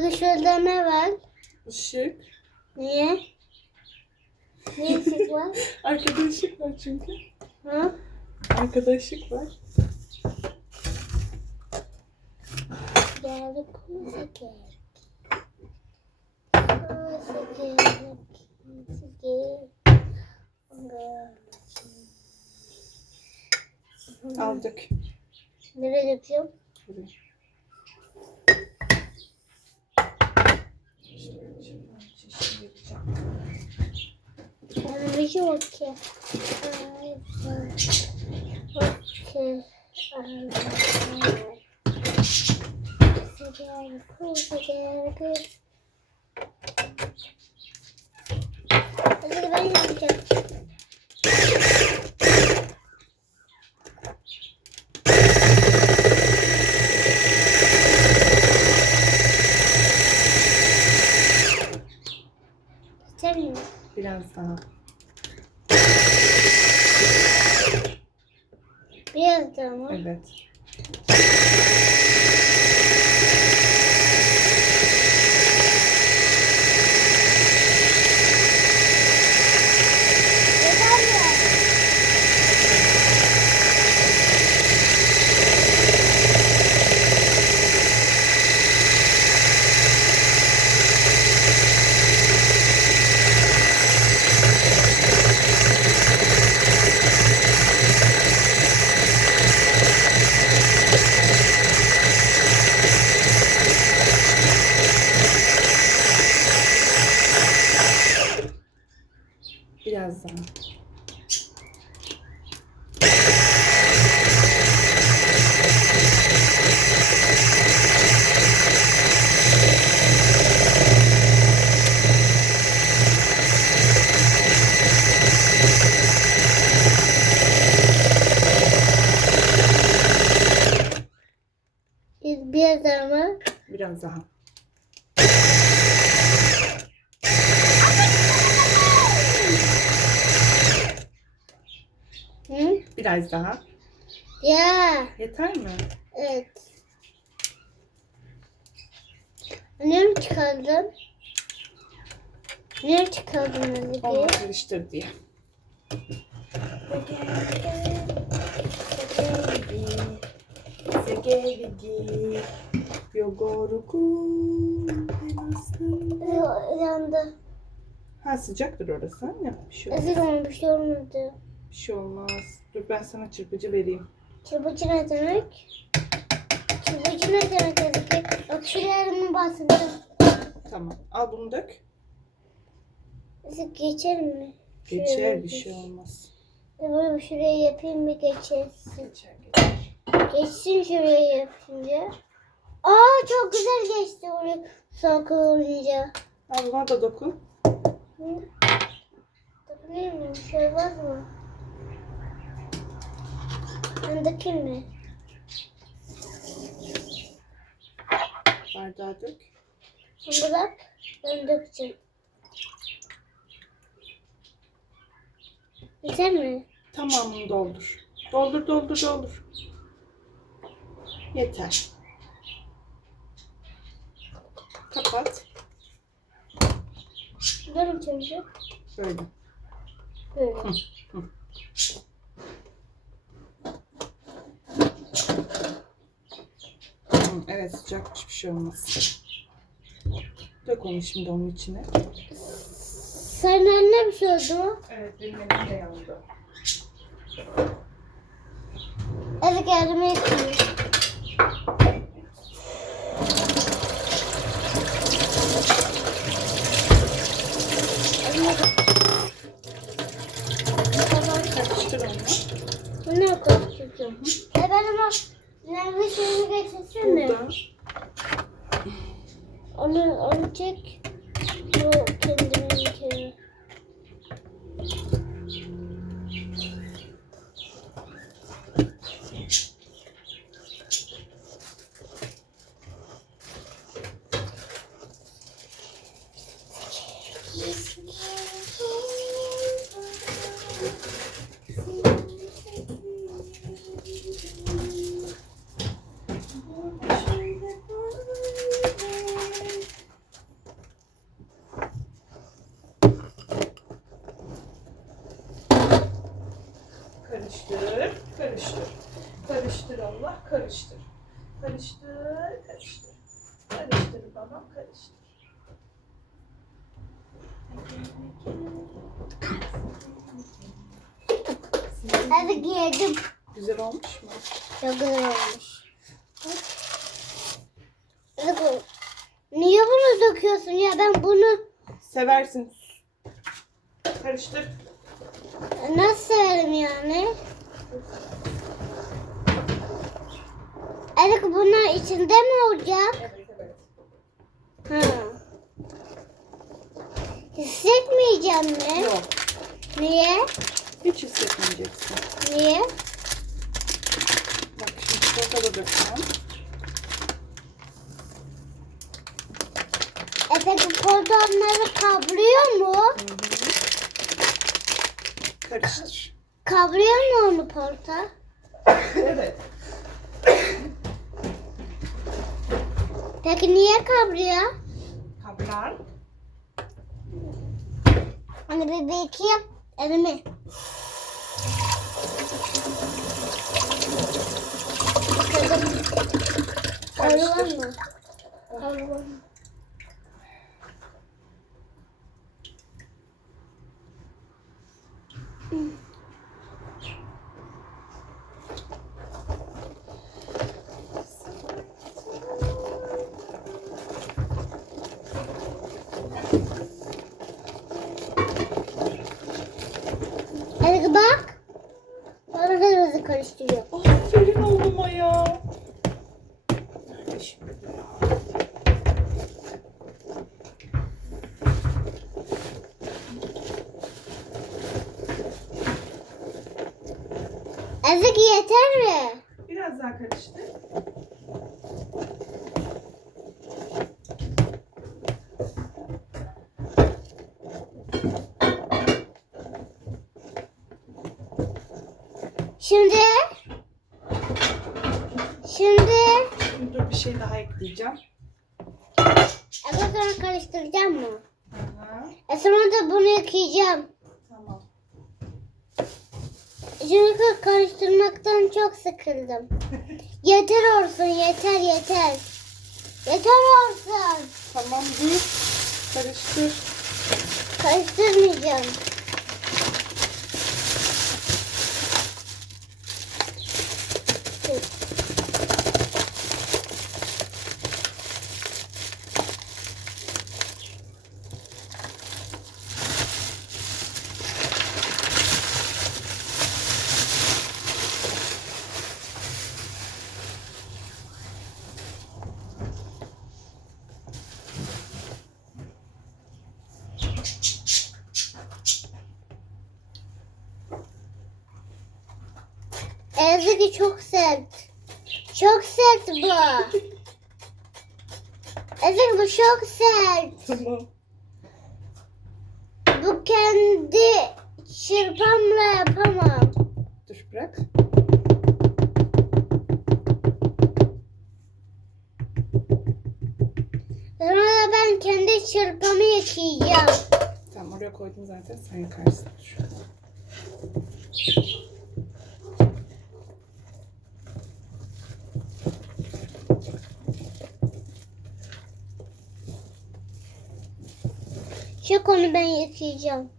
Şurada ne var? Işık. Niye? Niye ışık var? Arkada ışık var çünkü. Ha? Arkada ışık var. Geldi kumsa geldi. Kumsa geldi. Kumsa geldi. Al dök. Nereye döküyorum? Buraya. Ben bir şey okey. Ay, Okey. Ay, Kumsa geldi. Kumsa geldi. Hadi ben yapacağım. Yeter mi? Biraz daha. Biraz daha mı? Evet. Yeter mi? Biraz daha. Bir- Biraz daha mı? Biraz daha. Hı? Biraz daha. Ya. Yeter mi? Evet. Ne mi çıkardın? Ne mi çıkardın Onu Ali'yi? karıştır diye. Segevigi, yogoruku, Yandı. Ha sıcaktır orası anne. Bir şey, olmaz. Ezik ama bir şey olmadı. bir şey olmaz. Dur ben sana çırpıcı vereyim. Çırpıcı ne demek? Çırpıcı ne demek Ezik? Bak şuralarını bahsedelim. Tamam. Al bunu dök. Geçer mi? Geçer bir şey olmaz. Böyle şuraya yapayım mı? Geçer geçer. Geçsin şuraya yapınca. Aa çok güzel geçti oraya sakın olunca. Al buna da dokun. Hı? Dokunayım mı? Bir şey olmaz mı? Ben dökeyim mi? Bardağı dök. Bırak. Ben dökeceğim. Yeter mi? Tamamını doldur. Doldur doldur doldur. Yeter. Kapat. Mi çalışıyor? Böyle. Böyle. Hı, evet sıcakmış bir şey olmaz. Dök onu şimdi onun içine. Senin eline bir şey oldu mu? Evet benim elim de yandı. Tamam karıştır onu. Bu ne konuşuyorsun? E ben ama nerede şeyini? Burada. Onu, onu çek. Bu kendimin. Karıştır Allah, karıştır. Karıştır, karıştır. Karıştır babam, karıştır. Hadi yedim. Güzel olmuş mu? Çok güzel olmuş. Niye bunu döküyorsun ya? Ben bunu Seversin. Karıştır. nasıl severim yani? Erik bunlar içinde mi olacak? Evet, evet. Ha. Hissetmeyeceğim mi? Yok, Niye? hiç hissetmeyeceksin. Niye? Bak şimdi çikolata da dökeceğim. E peki portakalları kavrıyor mu? Hı hı. Karıştır. Kavrıyor mu onu porta? evet. Peki niye kavrıyor? Kablar. Hani bir, bir iki yap elimi. Kızım. Arı var mı? Arı var mı? Hadi karıştırıyor. Aferin oğluma ya. Nerede şimdi ya? Ezik yeter mi? Biraz daha karıştır. Şimdi Şimdi Şimdi dur bir şey daha ekleyeceğim. Eve sonra karıştıracağım mı? Hı hı. E sonra da bunu yıkayacağım. Tamam. Çünkü karıştırmaktan çok sıkıldım. Yeter olsun yeter yeter. Yeter olsun. Tamam dur. Karıştır. Karıştırmayacağım. Ezgi çok sert. Çok sert bu. Ezgi bu çok sert. Tamam. Bu kendi çırpamla yapamam. Dur bırak. Sonra ben kendi çırpamı yıkayacağım. Tamam oraya koydum zaten. Sen yıkarsın. Dur. Şu konu ben yıkayacağım.